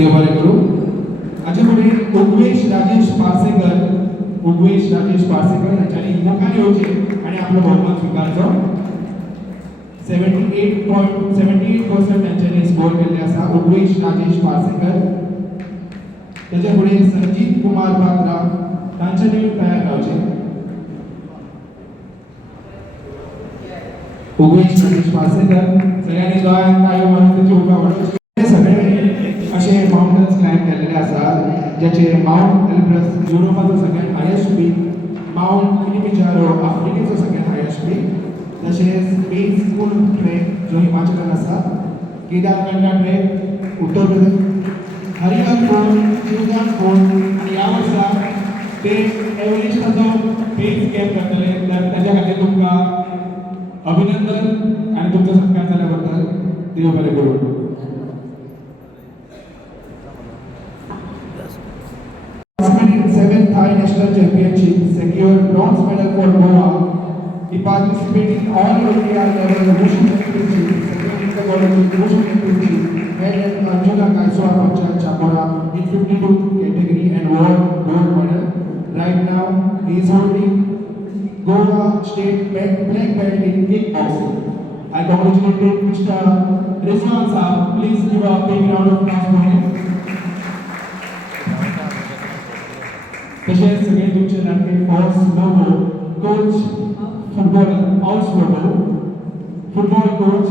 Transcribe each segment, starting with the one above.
देव बरें करूं. हाचे फुडें उगवेश राजेश पार्सेकर हांच्यांनी मुखार येवचें आनी आपलो भोवमान स्विकारचो. 78% तांच्यांनी स्कोर केल्ले आसा. उगवेश राजेश पार्सेकर. ताचे फुडें संजीत कुमार बात्रा तांच्यांनी तयार रावचें. उगवेश राजेश पार्सेकर सगळ्यांनी गोंयांत ताळयो मारून ताची उबा वाडोवची. सगळे अशे माउंटन्स क्लाइंब केल्ले आसा ज्याचे माउंट एल्ब्रस युरोपाचो सगळ्यात हायेस्ट पीक, माउंट किलिमंजारो आफ्रिकेचो सगळ्यात हायेस्ट पीक, तशेंच बेस स्कूल ट्रेक जो हिमाचलांत आसा, केदारकंडा track Uttar Pradesh, Harihar fort, शिवगांग fort आनी ह्या वर्सा ते एव्हरेस्टाचो बेस कॅम्प करतले. तर ताच्या खातीर तुमकां अभिनंदन आणि तुमचा सत्कार झाल्याबद्दल देव बरें करूं. Seventh Thai National Championship secured bronze medal for Goa. He participated in all India level Wushu Championship, securing the gold in Wushu Championship, held at Arjuna Kaiswa Panchayat Chapora in 52 category and won gold medal. Right now, he is holding Goa State black belt in kickboxing. I congratulate Mr. Rizwan Saab. Please give a big round of applause for him. तशेंच सगळे तुमचे नाटके force लोगो coach football house लोगो football coach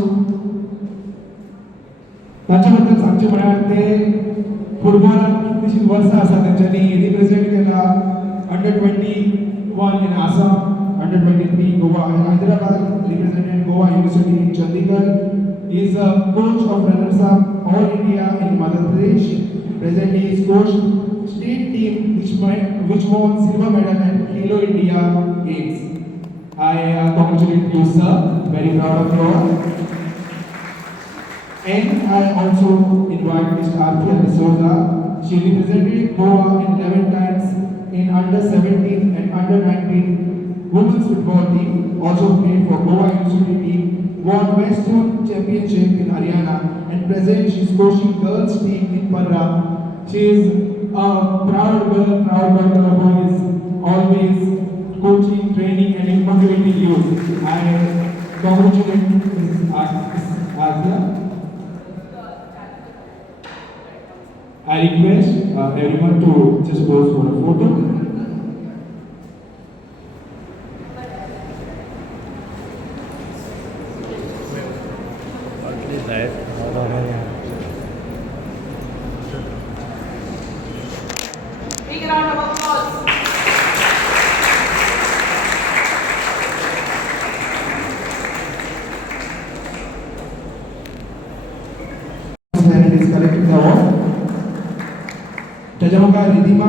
ताचे बद्दल सांगचे म्हळ्यार ते फुटबॉलान कितलीशीं वर्सां आसा तांच्यांनी रिप्रेझेंट केला. अंडर-21 इन Assam, अंडर-23 Goa, Hyderabad represented Goa University in Chandigarh. He is a coach of runners-up All India in Madhya Pradesh. Presently, he is coached state team which won silver medal at Khelo India Games. I congratulate you, sir. Very proud of you all. And I also invite Mr. Arthur D'Souza. She represented Goa in 11 times in under-17 and under-19 women's football team. Also played for Goa University team. Won West Zone Championship in Haryana. And present she is coaching girls team in Parra. She is a proud girl who is always coaching, training and motivating you. I congratulate Mrs. Asya. I request everyone to just pose for a photo. Big round of applause. And is collecting the award. Tajamuka Ridhima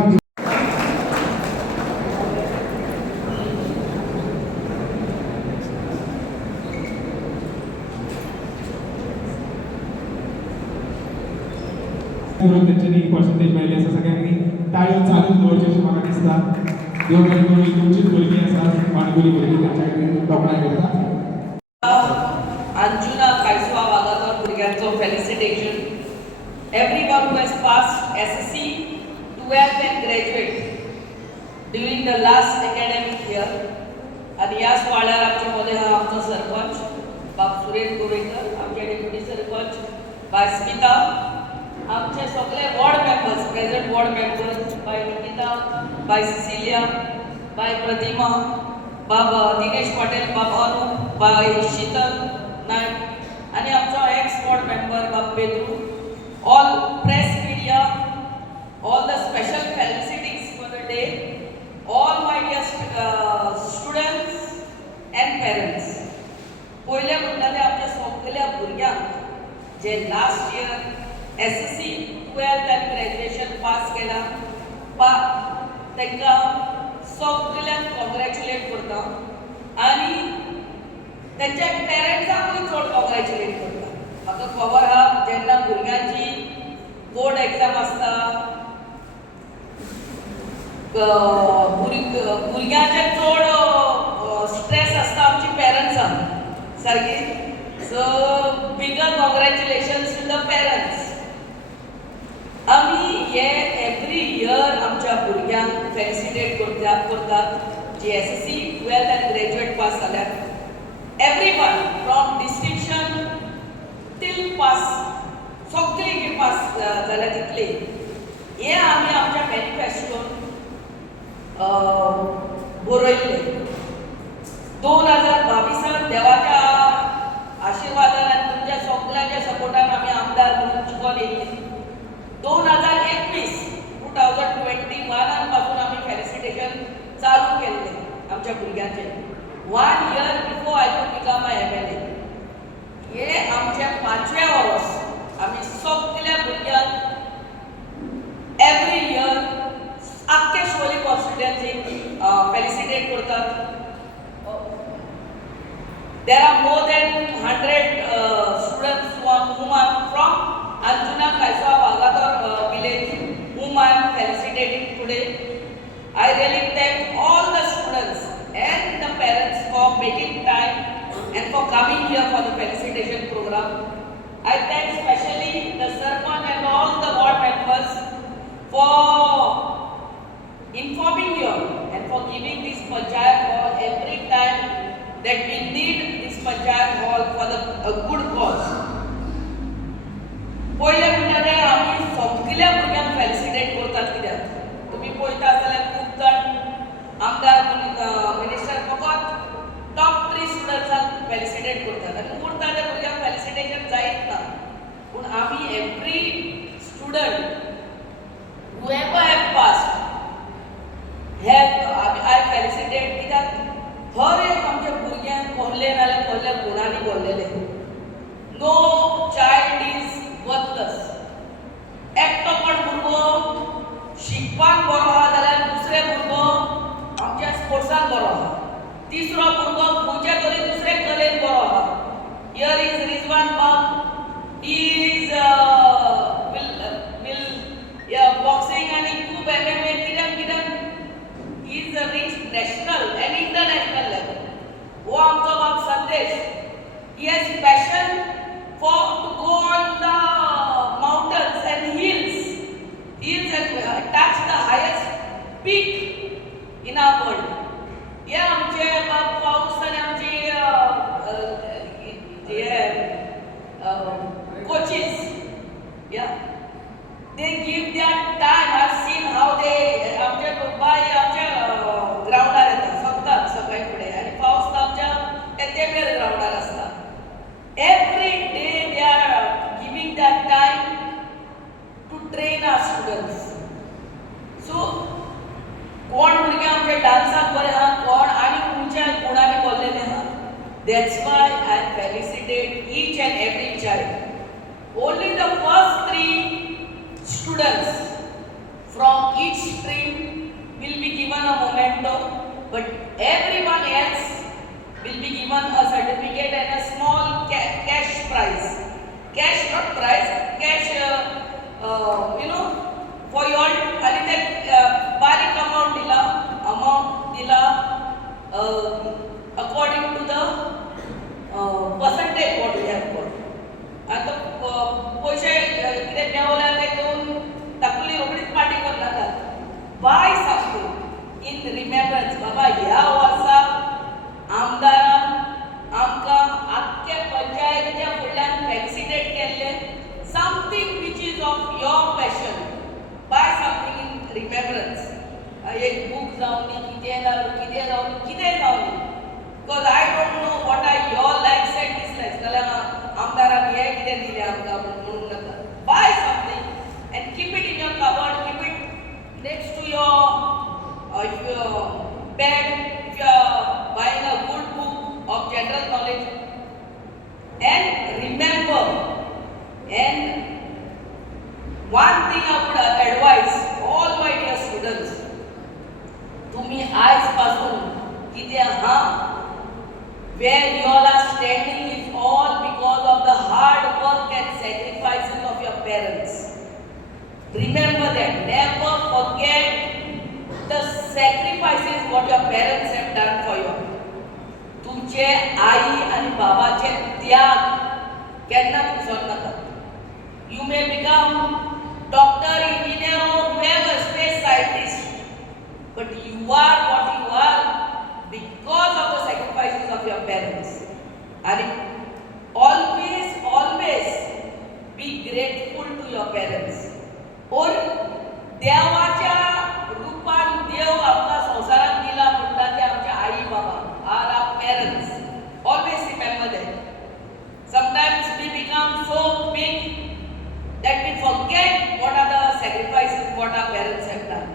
त्यांच्यानी percentage मेळ्ळी आसा. सगळ्यांनी टाळयो चालूच दवरच्यो अशें म्हाका दिसता. देव बरें करूं. ही तुमचीच भुरगीं आसात, माणकुली भुरगीं तांच्या खातीर तोखणाय करता. Arjuna Kaiswa Vagadar भुरग्यांचो felicitation. Everyone who has passed SSC, 12th and graduate during the last academic year. आणि ह्याच वाड्यार आमचे मध्ये हा आमचो सरपंच बाब सुरेश गोवेकर, आमचे डेप्युटी सरपंच बाय स्मिता, आमचे सगळे ward members, present ward members by Nikita, by Cecilia, by Pratima, बाब दिनेश पटेल, बाब अनु, बाय शीतल नायक आणि आमचो x ward member Bab Pedro, all press media, all the special felicitings for the day, all my dear students and parents. पहिले म्हणटाले आमच्या सगळ्या भुरग्यांक जे last year SSC 12th and graduation pass केला तांकां सगळ्यांक कॉंग्रॅच्युलेट करता आणि त्यांच्या पेरेंट्सांकूय चड कॉंग्रॅच्युलेट करता. म्हाका खबर आहा जेन्ना भुरग्यांची बोर्ड एग्जाम आसता, भुरग्यांचे चड स्ट्रेस आसता आमची पेरंट्सांक सारकी. सो बिगर कॉंग्रॅच्युलेशन्स टू द पेरंट्स. आम्ही हे एवरी इयर आमच्या भुरग्यांक फेलिसिटेट करतात जी SSC 12th and ग्रॅज्युएट पास जाल्यात. एवरीवन फ्रॉम डिस्टिंक्शन टील पास सगळी जी पास जाल्या तितले हे आम्ही आमच्या मॅनिफेस्टोन बरयल्ले. 2022 देवाच्या आशिर्वादान आनी तुमच्या सगळ्यांच्या सपोर्टान आम्ही आमदार म्हणून चिकून येयल्ले. 2021 पासून आम्ही फेलिसिटेशन चालू केल्ले आमच्या भुरग्यांचे. 1 year before I could become a MLA. हे आमचे 5वें वर्स आम्ही सगळ्या भुरग्यांक एवरी इयर आख्खे शिवोले कॉन्स्टिट्युएन्सीक फेलिसिटेट करतात. There are more than 100 students whom are from Anjuna Kaiswa Wagator village whom I am felicitating today. I really thank all the students and the parents for making time and for coming here for the felicitation program. I thank especially the Sarpanch and all the ward members for informing you and for giving this Panchayat hall every time that we need this Panchayat hall for a good cause. पहिले म्हणटा आम्ही सगळ्या भुरग्यांक felicitate करतात. कित्याक तुम्ही पळयता जाल्यार खूब जाण आमदार मिनिस्टर फकत टॉप 3 स्टुडंट्सांक फेलिसिटेट करतात आनी उरता त्या भुरग्यांक फेलिसिटेशन जायत ना. पूण आम्ही every student whoever have passed I felicitate कित्याक हर एक आमच्या भुरग्यांक कहले नाल्यार कहले गुणांनी भरलेले. No child is worthless. एकटो पण भुरगो शिकपाक बरो आहा जाल्यार दुसरे भुरगो आमच्या स्पोर्ट्साक बरो आहा. तिसरो भुरगो खंयच्या तरी दुसरे कलेन बरो आहा. हियर इज रिजवान बाब इज बॉक्सिंग आनी खूब MMA कित्याक he is reached national and international level. वो आमचो बाब संदेश, he has passion for to go on the mountains and hills and touch the highest peak in our world. ये आमचे बाब पाऊस आणि आमचे coaches, yeah, they give their time. I've seen how they आमचे बाय आमच्या ग्राउंडार येतात सगळ्यात सगळे फुडें आनी पावस आमच्या तेंबेर ग्राउंडार आसता. Every day they are giving that time to train our students. So कोण भुरगे आमचे डान्साक बरे आहा, कोण आनी खंयच्या गुणांनी बोल्लेले आहा. That's why I felicitate each and every child. Only the first 3 students from each stream will be given a memento, but everyone else will be given a certificate and a small cash prize. Cash, not prize, cash, for you all. आणि ते बारीक amount दिला according to the percentage what we have got. आता पैसे कितें मेवल्यार ते घेवन तकली रोखडीच पार्टी करनाका. By something in remembrance. बाबा ह्या वर्सा आमदारान आमकां आख्ख्या पंचायतीच्या फुडल्यान फेलिसिटेट केल्ले. Something which is of your passion. By something in remembrance. एक बूक जावन कितें जावन because I don't know what are your likes and dislikes. जाल्यार आमदारान हे कितें दिलें आमकां म्हणून नाका. By something and keep it in your cupboard, keep it next to your if your bed, if you are buying a good book of general knowledge. And remember, and one thing I would advise all my dear students, तुम्ही आज पासून कितें आहा, where you all are standing is all because of the hard work and sacrifices of your parents. Remember that. Never forget the sacrifices what your parents have done for you. तुमचे आई आणि बाबाचे त्याग केन्ना विसरनाका. You may become doctor, engineer, or whoever, space scientist. But you are what you are because of the sacrifices of your parents. And always, always be grateful to your parents. Or देवाच्या रूपान देव आमकां संवसारात दिला म्हणटा ते आमचे आई बाबा are our parents. Always remember that. Sometimes we become so big that we forget what are the sacrifices what our parents have done.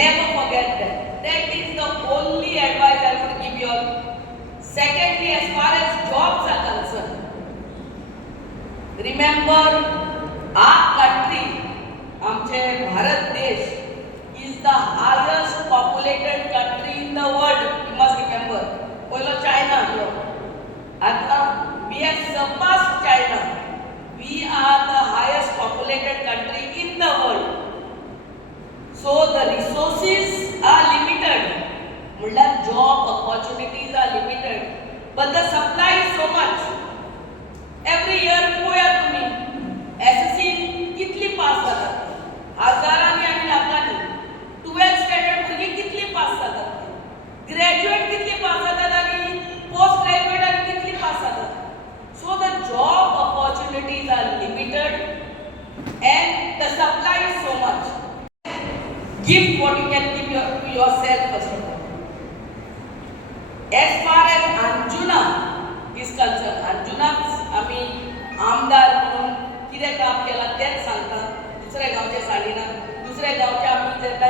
Never forget that. That is the only advice I would give you all. Secondly, as far as jobs are concerned, remember our country, आमचे भारत देश, is the highest populated country in the world. You must remember. पहिलो China ह्यो. आता we have surpassed China. We are the highest populated country in the world. So the resources are limited. म्हणल्यार job opportunities are limited. But the supply is so much. Every year पळयात तुमी SSC कितली पास जातात. हजारांनी आणि लाखांनी 12th standard भुरगीं कितली पास जातात. ग्रॅज्युएट कितली पास जातात आणि पोस्ट ग्रॅज्युएट आणि कितली पास जातात. So the job opportunities are limited and the supply is so much. Give what you can give to yourself first of all. As far as Anjuna is concerned, Anjunaच आम्ही आमदार म्हणून कितें काम केलां तेच सांगता. दुसऱ्या गांवचे सांगिना. दुसऱ्या गांवचे आमी जेन्ना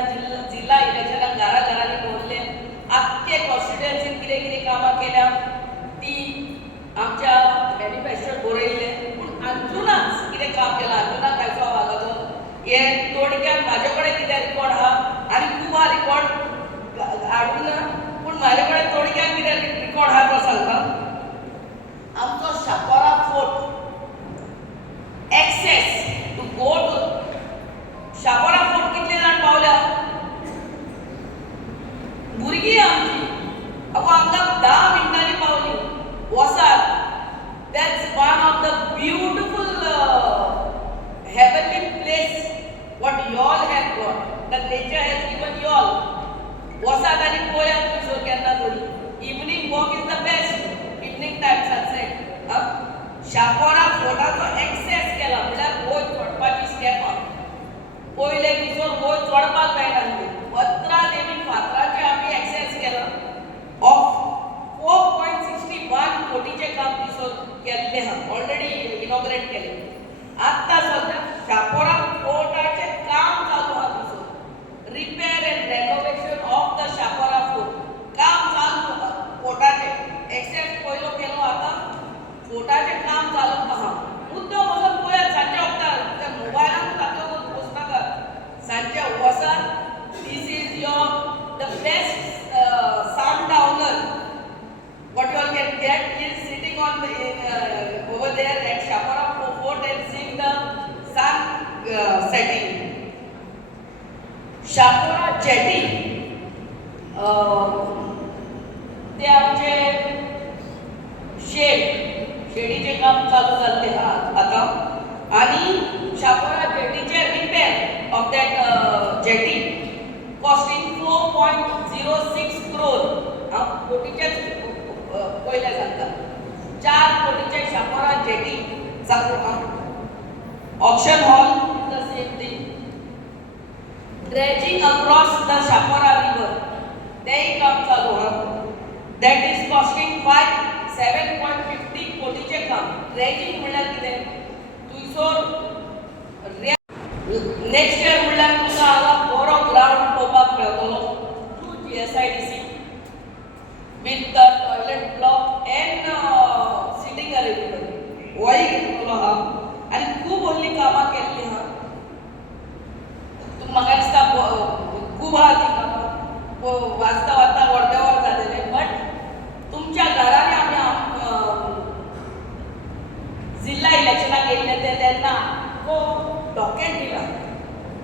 जिल्हा इलेक्शनाक घराघरांनी भोंवले, आख्खे कॉन्स्टिट्युएन्सीन कितें कितें कामां केल्या ती आमच्या मॅनिफेस्टोत बरयले. पूण अंजुनाच कितें काम केलां, अंजुना कांयचो वागलो हे थोडक्यात म्हाजे कडेन कितें रिकॉर्ड आहा आनी खूब हा रिकॉर्ड हाडून ना, पूण म्हाजे कडेन थोडक्यात कितें रिकॉर्ड आहा तो सांगता. आमचो Chapora fort access to go to Chapora fort कितले जाण पावल्या. भुरगीं आमची आमकां 10 मिनटांनी पावली वसात. That's one of the beautiful heavenly place what you all have got. The nature has given you all. वसात आणि पोया तुझो केन्ना तरी. Evening walk is the best. Evening time sunset. शापोरा फोर्टाचो एक्सेस केला म्हळ्यार वयर चडपाची स्टेपां. पयले दिसो वयर चडपाक मेळनासली. पत्रा देवी फातराचे आमी एक्सेस केला. ऑफ 4.61 कोटीचे काम दिसो केल्ले हा. ऑलरेडी इनॉग्रेट केले. आत्ता सध्या शापोरा फोर्टाचे काम चालू हा दिसो. Repair and renovation of the Chapora fort काम चालू हा. फोर्टाचे एक्सेस पयलो केलो आता फोर्टाचे काम चालू आहा. मुद्दो वचून पळयात सांजचे वखदार त्या मोबायलान तातूंत वचनाका. सांजचे वसात. This is your the best sundowner. What you all can get is sitting on the over there at Shapara Fort and seeing the sun setting. Shapara jetty. ते आमचे शेडीचे काम चालू जाल्ले आता आणि शापोरा जेटीचे repair of that jetty costing 4.06 crore. कोटीचेच पयले सांगता. 4 कोटीचे शापोरा जेटी चालू आहा. Auction hall the same thing. Dredging across the Chapora river तेही काम चालू आहा. दॅट इज कॉस्टिंग 7.50 कोटीचे काम. ड्रेजिंग म्हणल्यार कितें तुजो नेक्स्ट इयर म्हणल्यार तुका हांगा बरो ग्राउंड पळोवपाक मेळटलो through GSIDC with the toilet block and sitting arrangement. होय घेतलो हा आनी खूब व्हडली कामां केल्ली हा. म्हाका दिसता खूब आहा ती कामां. वाचता वाचता अर्देवर जालेले. बट तुमच्या घरांनी आमी जिल्हा इलेक्शनाक येयले तेन्ना डॉक्युमेंट दिला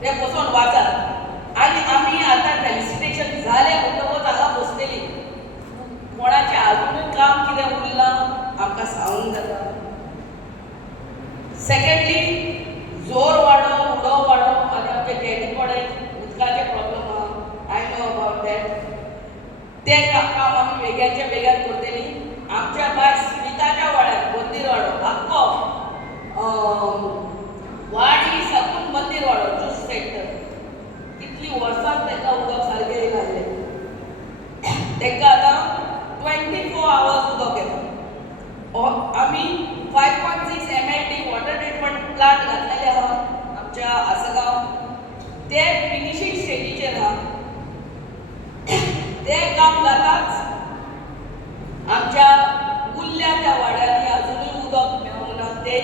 ते बसून वाचात. आणि आमी आतां फेलिसिटेशन जालें म्हणटकूच हांगा बसलेली. कोणाचें अजुनूय काम कितें उरलां आमकां सांगूंक जाता. सेकंडली जोर वाडोवप ते काम आम्ही वेगळ्याच्या वेगळ्यात करतली. आमच्या बाय स्मिताच्या वाड्यात मंदिर वाडो आख्खो वाडी साकून मंदिर वाडो ज्यूस सेंटर कितली वर्सां ताका उदक सारकें येयनासलें. ताका आतां 24 hours उदक येता. आमी 5.6 MLD वॉटर ट्रिटमेंट प्लांट घातलेले आहा आमच्या आसगांव. ते फिनिशिंग स्टेजीचेर आहा. ते काम जाताच आमच्या उरल्या त्या वाड्यांनी अजुनूय उदक मेळूंक ना ते.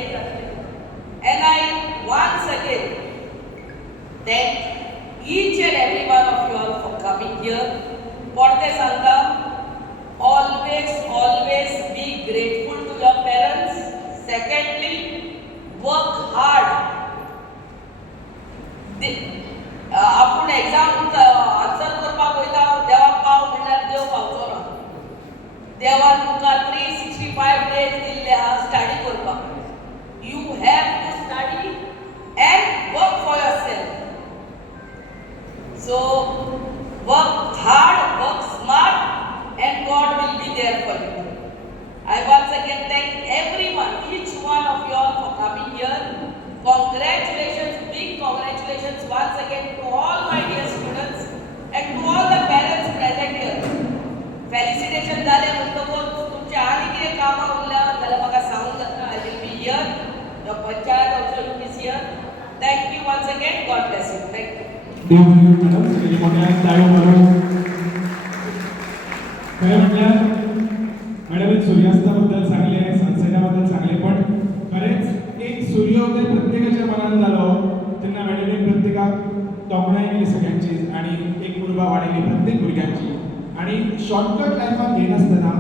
And I once again thank each and every one of you all for coming here. Porte Santa, always be grateful to your parents. Secondly, work hard. आपण एक्झाम आन्सर करपाक वयता देवाक पाव म्हणल्यार देव पावचो ना. देवान तुका 365 days दिल्ले आहा स्टडी करपाक. You have to study and work for yourself. So work hard, work smart, and God will be there for you. I once again thank everyone, each one of you all for coming here. Congratulations, big congratulations once again to all my dear students and to all the parents present here. Felicitation झाले म्हणटकूच तुमचे आनी कितें कामां उरल्या जाल्यार म्हाका सांगूंक जाता. I will be here. The panchayat also is here. Thank you once again. God bless you. Thank you. देव मॅडम सगळी मोठ्या टाळ्यो मारून खरें म्हटल्यार मॅडमीन सूर्यास्ताबद्दल सांगले, सनसेटाबद्दल सांगले, पण खरेंच एक सूर्योदय प्रत्येकाच्या मनात जालो तेन्ना मॅडमीन प्रत्येकाक तोखणाय केली सगळ्यांची आणि एक उर्बा वाडयली प्रत्येक भुरग्यांची. आणि शॉर्टकट लायफान घेयनासतना